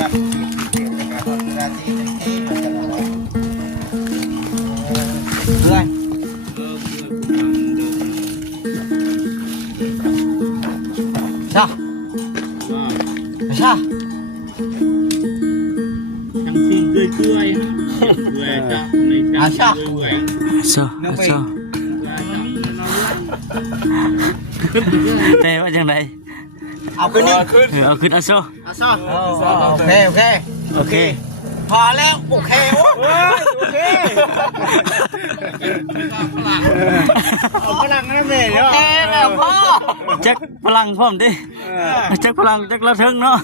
เพื่อนชาชาทั้งสิ้นด้วยด้วยจ้ะในจ้ะด้วย โซ่โซ่เต้ว่าจังได เอาขึ้นนี่ เอาขึ้นเอาโซ่ โอเคโอเคโอเคพอแล้วโอเคโอ้โอเคเอาพลังนั่นเองเนาะแล้วพ่อ จักพลังพร้อมดิจักพลังจักระทึงเนาะ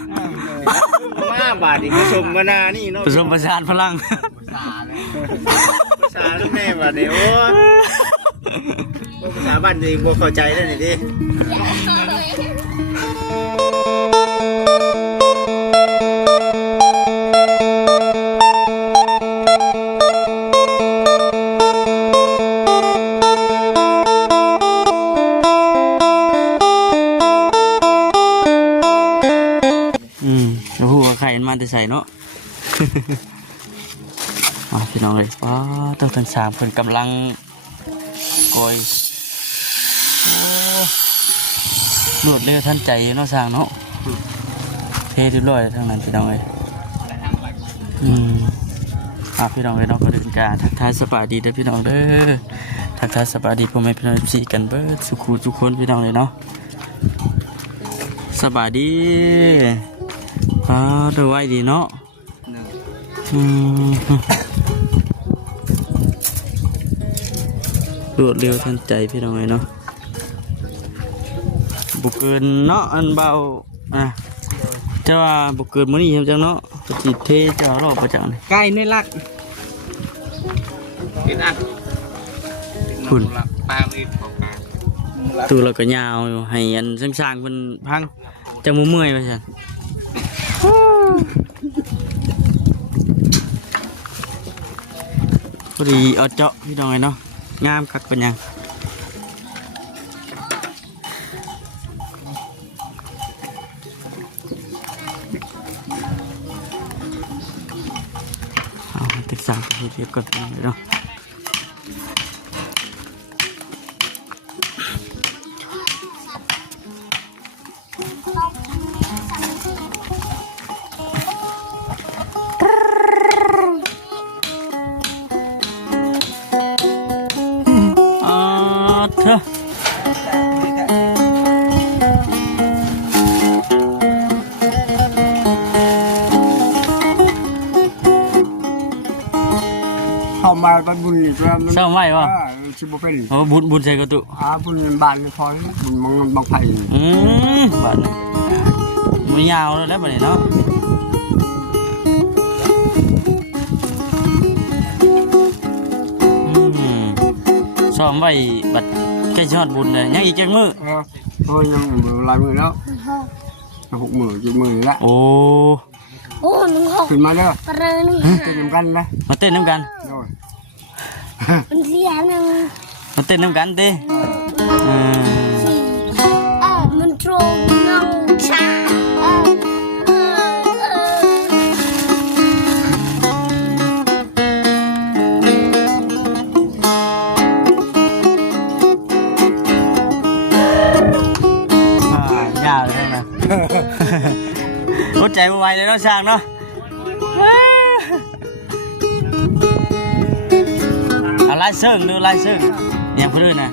มาบาดอีกผสมมานานี่เนาะ ผสมประสานพลัง ภาษาลูกแม่บาดเดียวภาษาบ้านเองบ่เข้าใจได้นี่ดิแล้วหัวไข่มันมาแต่ใส่เนาะ พี่น้องเลยว้าตัวทั้งสามคนกำลังกอยรวดเร็วทันใจเนาะสร้างเนาะเทเรียบร้อยทั้งนั้นพี่น้องเลยพี่น้องเลยเนาะก็เดินการทักทายสบายดีเด้อพี่น้องเด้อทักทายสบายดีพ่อแม่พี่น้องสี่กันเบิดสุขุทุกคนพี่น้องเลยเนาะสบายดีเดี๋ยวไว้ดีเนาะรวดเร็วทันใจพี่น้องเลยเนาะบุกเกินเนาะอันเบาจะว่าบุกเกินมื้อนี้จังเนาะปฏิเทจะรอบประจังนี่ ไก่ในลัก เป็นอัน คุณ ตามอีกของกลาง ตัวเราก็ยาวอยู่ให้อันสร้างๆเพิ่นพังจะมือเมื่อยไปซั่นพอดีเอาเจาะพี่น้องเลยเนาะงามคักเป็นยังเอาติ๊กสามไปเทียบกันเลยเนาะเถอะเข้ามาตอนบุญนี่เพื่อน เศร้าไหมวะ ชิบุเป็น โอ้บุญใส่กระตุ บุญบ้านพอบุญบางไผ่ บ้านมันยาวแล้วบ้านนี้เนาะซ้อมไว้บัดใกล้ชอดบุญเลยยังอีกจังมือโอ้ยยังลายมือแล้ว6 มือ7 มือแล้วโอ้1 ขึ้นมาเด้อเต้นน้ำกันนะ มาเต้นน้ำกัน มันเสียหนึ่ง มาเต้นน้ำกันดิมันตรงเงาชายาวเลยนะรถใจไวเลยเนาะช่างเนาะอะไรเซิงดูอะไรเซิงยังพื้นนะ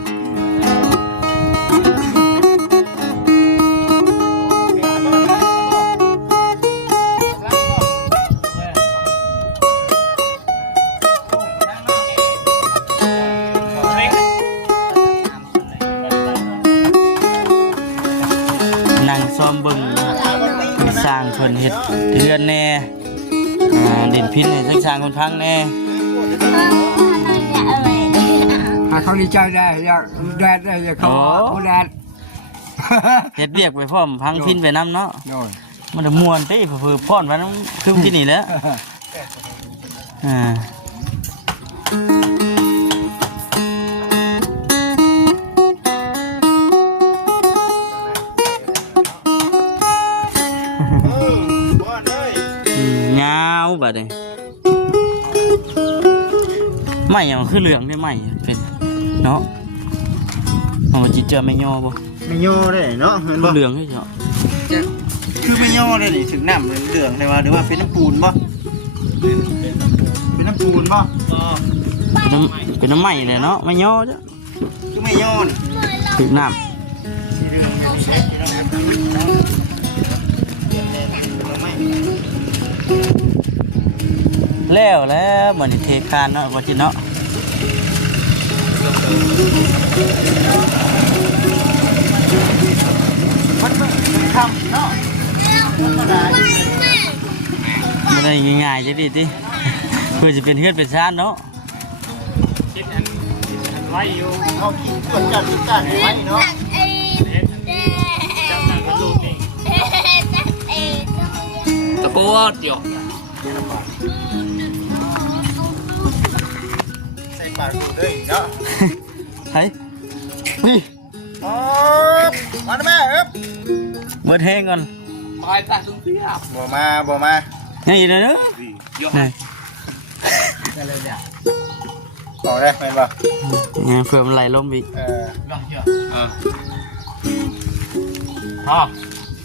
นั่งซ้อมบึงสร้างคนเห็ดเรือนแน่เด่นพินให้สร้างคนพังแน่เขาดีใจได้อยากแดดได้อยากเขาแดด เห็ดเรียกไปพร้อมพังพินไปน้ำเนาะมันจะมวนตีเผื่อพ่อนมันคือที่นี่แล้ว บัดนี้ไหมมันคือเหลืองได้ไหมเป็นเนาะมันจิเจอไม่ย่อบ่ ไม่ย่อได้เนาะเห็นบ่ เหลืองให้เนาะ คือไม่ย่อได้นี่ถึงน้ำเหลืองได้ว่าหรือว่าเป็นน้ำปูนบ่เป็นน้ำปูนบ่ เป็นน้ำไหมเลยเนาะไม่ย่อจ้ะ คือไม่ย่อนี่ ถึงน้ำแล้วเหมือนเทคานเนาะว่าจิเนาะมันทำเนาะ ไม่ได้ง่ายๆจะดิที่เพื่อจะเป็นเฮือนเป็นชานเนาะ ไว้อยู่ เอากินส่วนจัดจัดไว้เนาะ จับทางกระดูกนี่ตะโกนเดี๋ยว ใส่ปากดูด้วยเนาะ เฮ้ยนี่ มาแม่เอ๊บ เบิดแห้งก่อน ตายตาตุ้งเตี้ย บ่มา นี่เลยเนาะ ยก นี่ ต่อได้ไหมบ่ เพื่อมันไหลลมอีก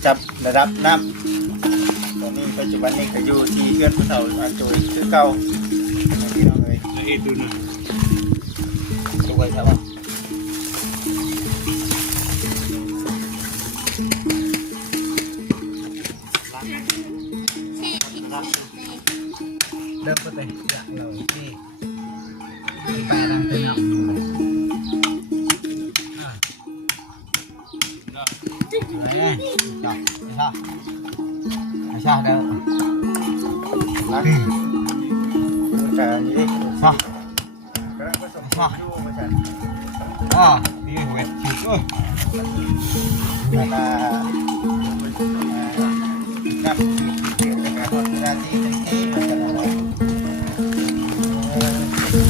จับระดับน้ำตอนนี้ปัจจุบันนี้ก็อยู่ที่เพื่อนผู้เฒ่าอาโจยคือเก่าพี่น้องเลย เอ็ดดูหน่อย ดูไว้ครับว่าเริ่มก็ไปจากเราที่แปลงเป็นน้ำจับชาเด้อนะแต่นี่ชาดีเว้ยชิวด้วยมานับเกี่ยวกับคนราศีที่มันจะอะไร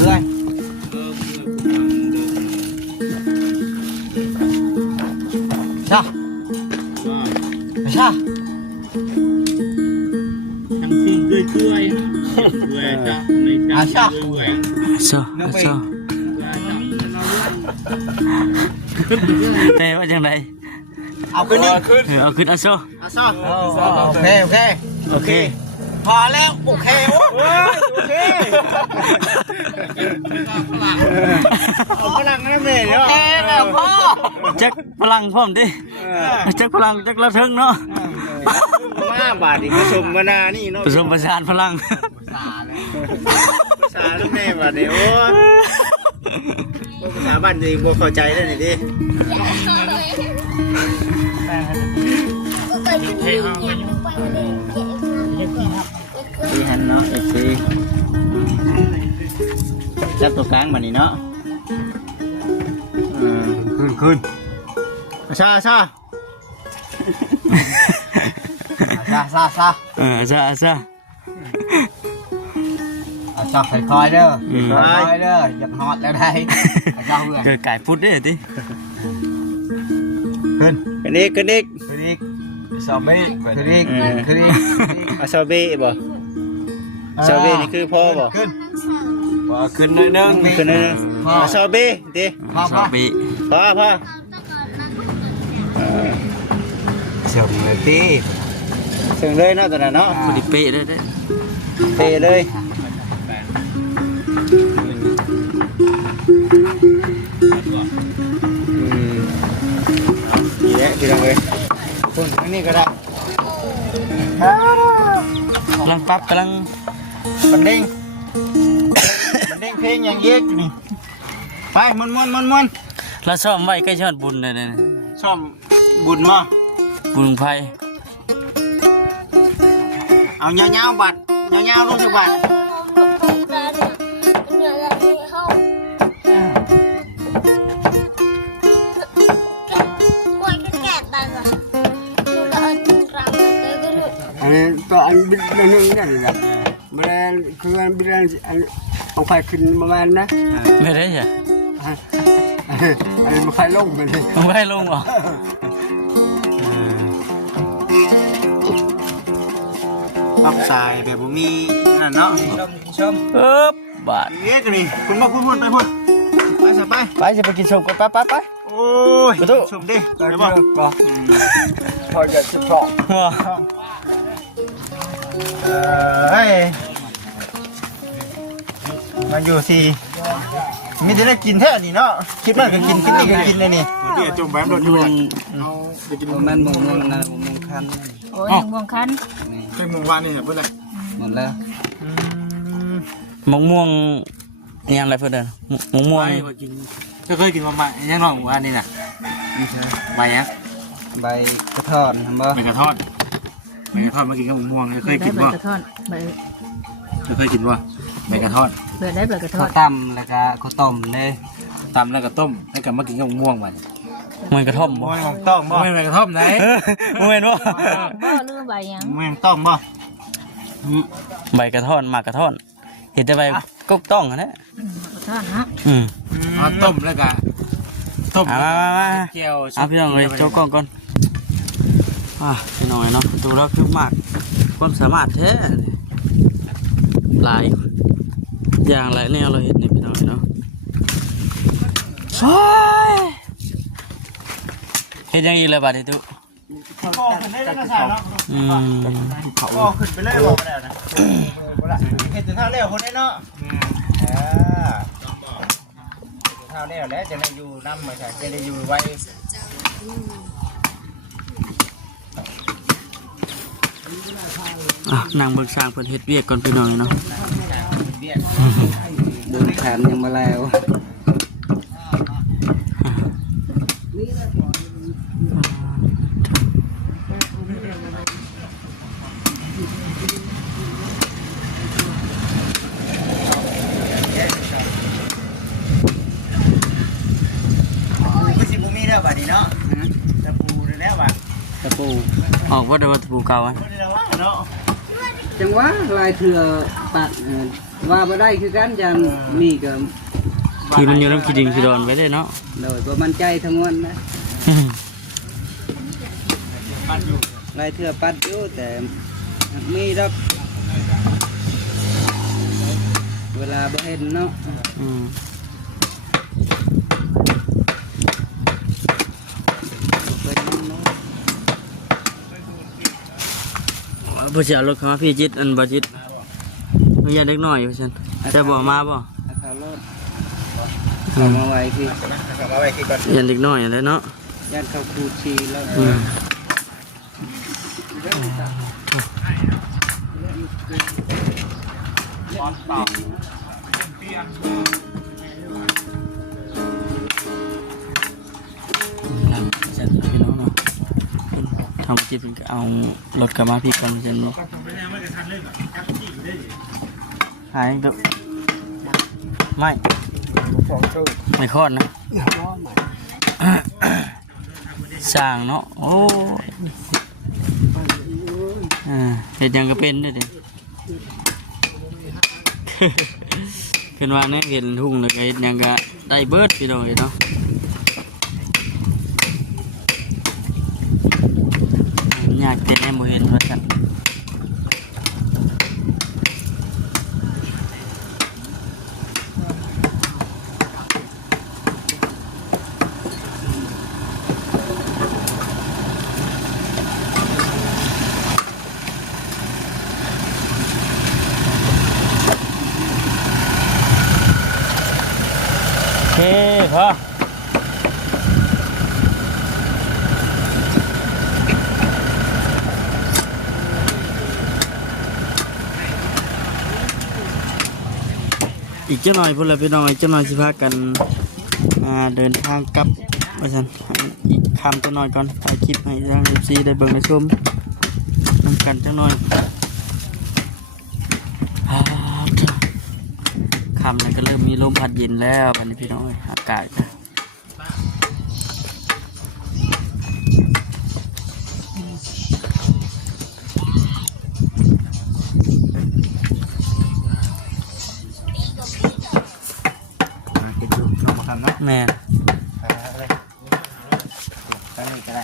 เรื่อยชาชา ทั้งสิ่งด้วยช่วยจับในจับด้วย โซ่โซ่เต้ว่าจังได เอาขึ้นนี่ เอาขึ้นโซ่ เอาซ่อโอเคโอเคพอแล้วโอเคโอเคเอาพลังนั่นเลยเนาะโอเคแล้วพ่อ จักพลังพร้อมดิจักพลังจักระทึงเนาะ มาบาดอีกผสมมานานี่เนาะ ผสมผสานพลัง ภาษาลูกแม่บาดเนี่ยโอ้ภาษาบ้านเองบ่เข้าใจได้นี่ดิดีหันเนาะเอฟซีจับตัวกลางมานี่เนาะขึ้นชาชาค่อยๆเด้อค่อยๆเด้ออย่าหอดแล้วได้เจ้าเพื่อน เกิดไก่พุดได้ดิ ขึ้นอีกซอเบ้ขึ้นอีกซอเบ้บ่ซอเบ้นี่คือพ่อบ่ขึ้นหน่อยนึงซอเบ้ดิพ่อเสิร์ฟเลยตีเสิร์ฟเลยเนาะตอนนั้นเนาะ พอดีเป๊ะได้ได้ เตะเลยนี่แหละพี่น้องเลยคนทั้งนี้ก็ได้ กำลังปั๊บกำลัง บันเด้งเพลงอย่างเย็กนี่ไปมวน เราซ่อมไว้ใกล้ชอดบุญเลยนะ ซ่อมบุญมา บุญไฟ เอาเงาบัดเงาลงสักบัดอันนี้ตัวอันบิดนั่นนั่นแหละแบรนด์คืออันบิดอันเอาไฟขึ้นประมาณนะ ไม่ได้เหรอ อันนี้มันไฟลงไปเลย ไม่ให้ลงหรอ ปักสายแบบบ่มีนั่นเนาะชม บาท เอ๊ะกันนี่คุณมาพูดไปพูดไปซะไป ไปจะไปกินชมกันไป โอ้ย ประตู ชมดิ ก็ ได้ เย บ่ อะก็พอจะสิบสอง เฮ้ยมาอยู่สิมีแต่ได้กินแท้นี่เนาะคิดมากก็กินคิดนี่ก็กินเลยนี่ที่จมแบมโดนอยู่เอาไปกิน แม่นมงนะมงคัน โอ้ยมองคัน เคยมงวานนี่เพิ่นแหละ หมดแล้ว มะม่วงยังอะไรเพื่อนมะม่วง ก็เคยกินมาใหม่ยังน้องวานนี่น่ะ ไม่ใช่ ใบยัง ใบกระท่อนทำบ่ ใบกระทอดใบกระทอดมากินกับมะม่วงเคยกิน ใบ บ่ กระท่อนใบ เคยกินบ่ใบกระทอด เบิดได้ใบกระท่อ ข้าวน ตั้มแล้วก็ข้าวต้มเลย ตำแล้วก็ต้มให้กับมากินกับมะม่วงมัน มันกระท่อมบ่ ม่วงต้องบ่ไม่ใบกระท่อมไหน โมเมนบ่ บ่เรื่องใบหยัง ม่วงต้องบ่ ใบกระท่อนหมากกระท่อนเห็นแต่ใบก็ต้องนะ กระท่อนฮะ ต้มแล้วก็ต้ม มา เจียว เอาพี่น้องเลยโชว์กล้องก่อนพี่น้องเนาะดูแล้วคือมากความสามารถแท้หลายอย่างหลายแนวเราเห็นในพี่น้องเนาะเห็นยังอีกเลยบาดนี้ตุ ก็ขึ้นได้แล้วก็เนาะก็ขึ้นไปเลยบ่แล้วนะเฮ็ดเท่าแล้วคนได้เนาะเท่าแล้วแล้วจะได้อยู่นำมาใช่จะได้อยู่ไว้ นางเบิกสร้างเพิ่นเฮ็ดเวียกก่อนพี่น้องเนาะ เดินแขนยังมาแล้ว คือสิบ่มีแล้วบัดนี้เนาะตะปูแล้วบัด ตะปู ออกว่าได้ว่าตะปูเก่าอ่ะ บ่ได้แล้วเนาะ จังหวะลายเถื่อปัดว่าบ่ได้คือกันจันมีก็ ที่มันอยู่น้ำขี้ดินขี้ดอนไว้ได้เนาะ โดยบ่มั่นใจทั้งวันนะลายเถื่อปัดอยู่แต่มีดอกเวลาบ่เห็นเนาะ ผู้เชี่ยวรถเข้ามาพี่จิตอันบ่จิตมียาเล็กน้อยอยู่ซั่นแต่บ่มาบ่ เขารถเขามาไว้ที่ มาไว้คิดก่อน ยาเล็กน้อยอะไรเนาะ ยันเขาคูชีแล้ว เสร็จพี่น้องเนาะทำจิตเป็นก็เอารถกลับมาพี่ก่อนเช่นบ่หายตัวไม่ ของโชค ไม่คลอดนะสร้างเนาะโอ้เห็ดยังก็เป็นด้วยดิขึ้นว่าเนี่ยเห็นทุ่งเลยก็เห็ดยังก็ได้เบิดพี่น้องเนาะอยากแต่โมเห็นว่าจันโอเคพออีกเจ้าหน่อยพุ่นละพี่น้องอีกเจ้าหน่อยสิพากันเดินทางกลับว่าซั่นอีกคำเจ้าหน่อยก่อนถ่ายคลิปให้ทาง FC ได้เบิ่งได้ชมนำกันเจ้าหน่อยคำนั้นก็เริ่มมีลมพัดเย็นแล้วบัดนี้พี่น้องอากาศก็แม่ ตั้งนี่ก็ได้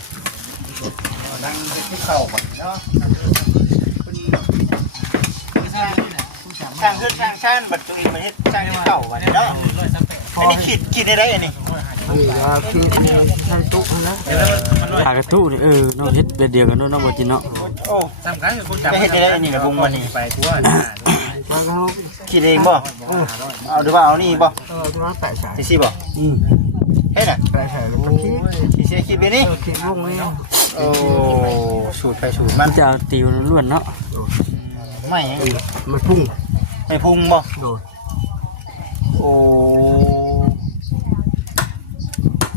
นั่งที่เข่าก่อนเนาะ ชานบัดตรงนี้มันเฮ็ดสร้างเก่าบัดเนาะอันนี้คิดได้อันนี้ นี่ก็คือใช้ตุ๊กนะ ปากกระทุนี่น้องเฮ็ดแบบเดียวกันเนาะน้องบ่จิเนาะ โอ้สำคัญคือคุณจำไปเฮ็ดได้อันนี้กับบุงมันนี่ไปทั่ว แล้วเขา คิดเองบ่เอาหรือว่าเอานี่บ่ ตัวแปะใส่ สิสิบ่เฮ็ดน่ะ แปะใส่แล้วก็คิด สิคิดไปนี่ คิดวงนี้ โอ้สูตรไปสูตรมั มัน นจะเอาติวล้วนเนาะ ไม่ มันพุ่ง ไม่พุงบ่ โดด โอ้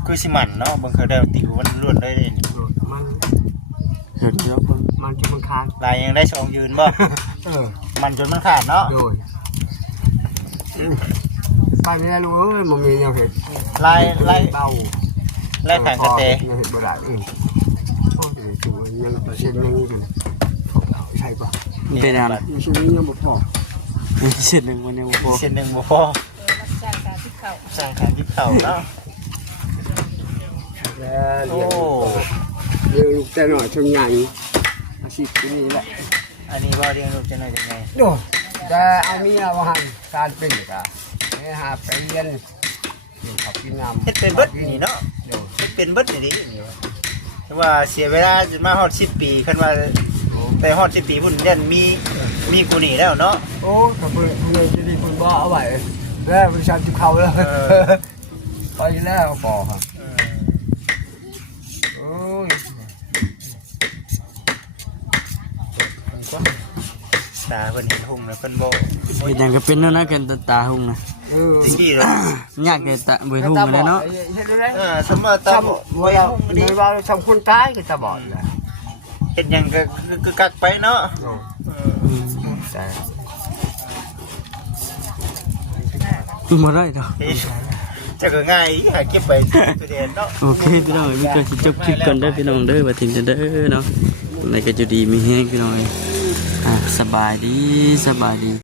คือสิมันเนาะบางเคยได้ติวมันล้วนได้นี่ โดดมัน เห็นแล้วเพิ่น มันจะมันขาด ลายยังได้ชองยืนบ่ มันจนมันขาดเนาะ โดดไปไม่ได้รู้เอ้ยมันมีแนวเห็ด ลาย เบา แข่งกระเต แนวเห็ดบ่ได้โอ้ยถือว่ายังเปอร์เซ็นต์ยังอยู่ใช่ปะ มันเป็นอัน ยังช่วงนี้ยังบ่พอ เส้นหนึงมันยังบ่พอ เส้นหนึ่งบ่พอ สร้างการที่เขา สร้างขาที่เข่าเนาะ แล้ว โอ้ เลี้ยงลูกแต่หน่อยชงใหญ่อาชีพนี้แหละ อันนี้บ่เรียนรู้จะไหนจังไง โดดแต่เอาเมียว่าหันการเป็นกะให้หาไปเรียนขับกินน้ำ เฮ็ดเป็นเบิดนี่เนาะ โดด เฮ็ดเป็นเบิดนี่นี่ว่าเสียเวลาจนมาฮอด10 ปีคันว่าแต่ฮอด10 ปีพุ่นยันมีกูนี่แล้วเนาะ โอ้ถ้าเพื่อนจะดีคุณบ้าเอาไว้แล้วบริษัทจุเขาแล้วไปแล้วปอครับโอ้ย ตาเพิ่นเห็นหุ่งแล้วเพิ่นบ่ เป็นหยังก็เป็นเนาะนะกันตาหุ่งนะ สิกี้เนาะ ยากแต่ตาบ่หุ่งเลยเนาะ สมมาตา ทำว่าในว่าทำคนตายก็จะบอดเลย เฮ็ดหยังก็คือกักไปเนาะ แต่ บ่ได้ดอก จะก็ง่ายหาเก็บไปประเด็นเนาะ โอเคพี่น้องมีก็สิจบคลิปก่อนเด้อพี่น้องเด้อว่าถึงจะเด้อเนาะในก็จะดีมีแฮงพี่น้องสบายดี